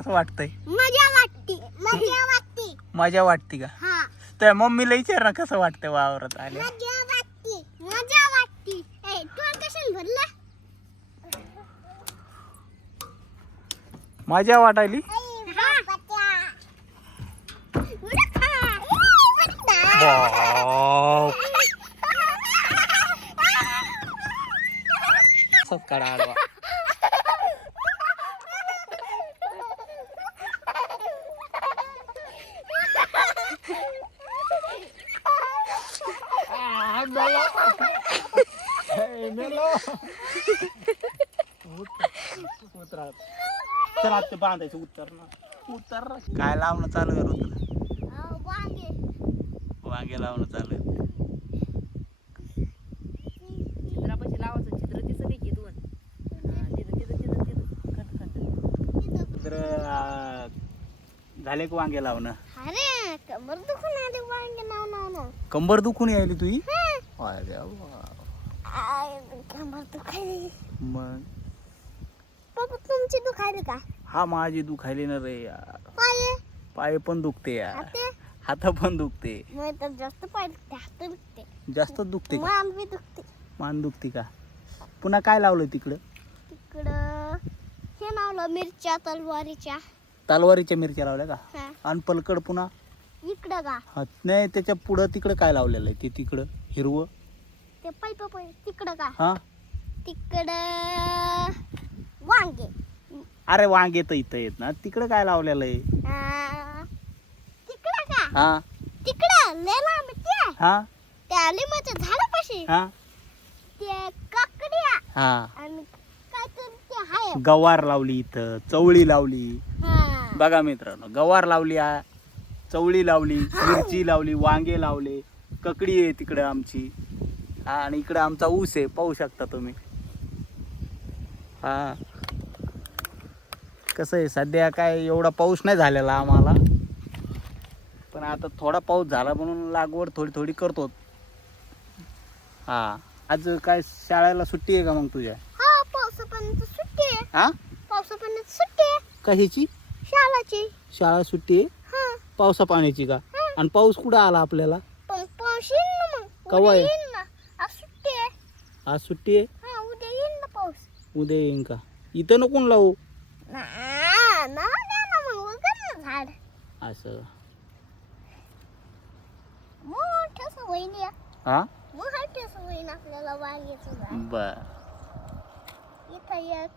कसं वाटतंय? मजा वाटते, मजा वाटते. मजा वाटते का? हा, त्या मम्मीला विचार ना कसं वाटतंय वावरात आले. मजा वाटते, मजा वाटते. ए, तू कशाने भरला? मजा वाटायली. सब काढा आडवा. चला ते बांधायचं उत्तर ना उत्तर काय लावणं चालू आहे ऋतूला? वांगे. वांगे लावणं चालू आहे. चित्रापाशी लावायचं चित्र दिसत नाही की दोन तर झाले का वांगे लावणं? अरे कमर दुखून आले वांगे नाव नाव नाव. कंबर दुखून यायली तुझी? कमर दुखायली. मग पप्पा तुमची दुखायली का? हा माझी दुखायली ना रे यार. पाय पाय पण दुखते यार. हाते हात पण दुखते. मग तर जास्त पाय दुखते, हात दुखते, जास्त दुखते का? मान बी दुखते. मान दुखते का? पुन्हा काय लावलं तिकडं? तिकडं हे लावलं मिरच्या तलवारीच्या. तलवारीच्या मिरच्या लावल्या का? हा, आणि पलकड पुन्हा इकडं का? हा, नाही त्याच्या पुढं तिकडं काय लावलेलं आहे ते तिकडं हिरवं? ते पाईप तिकडं का? हा तिकडं वांगे. अरे वांगे तर इथं येत ना तिकडं काय लावलेलं आहे? तिकडं का? हा तिकडं लय लांब ते. हा त्या लिंबाच्या झाडापाशी हा ते काकड्या हा आणि काय तर ते हाय. गवार लावली इथं, चवळी लावली. हा, बघा मित्रांनो, गवार लावली, चवळी लावली, मिरची लावली, वांगे लावले, ककडी आहे तिकडं आमची. हा आणि इकडं आमचा ऊस आहे, पाहू शकता तुम्ही. हा कसं आहे सध्या काय एवढा पाऊस नाही झालेला आम्हाला, पण आता थोडा पाऊस झाला म्हणून लागवड थोडी थोडी करतो. हा आज काय शाळेला सुट्टी आहे का मग तुझ्या? हा, पावसापर्यंत सुट्टी आहे. हा पावसापर्यंत सुट्टी आहे कशाची? शाळाची. शाळा सुट्टी आहे? हा, पावसा पाण्याची का? आणि पाऊस कुठं आला आपल्याला? पण पाऊस येईल ना मग. केव्हा उद्या आहे? येईल ना. आज सुट्टी आहे. आज सुट्टी आहे? हा, उद्या येईल ना पाऊस. उद्या येईन का? इथं नको लावू ना ना मग उगल ना झाड. असं. मोठं सवयीन या. हा मोठं सवयीन आपल्याला वांग्याचं झाड. बर. इथं एक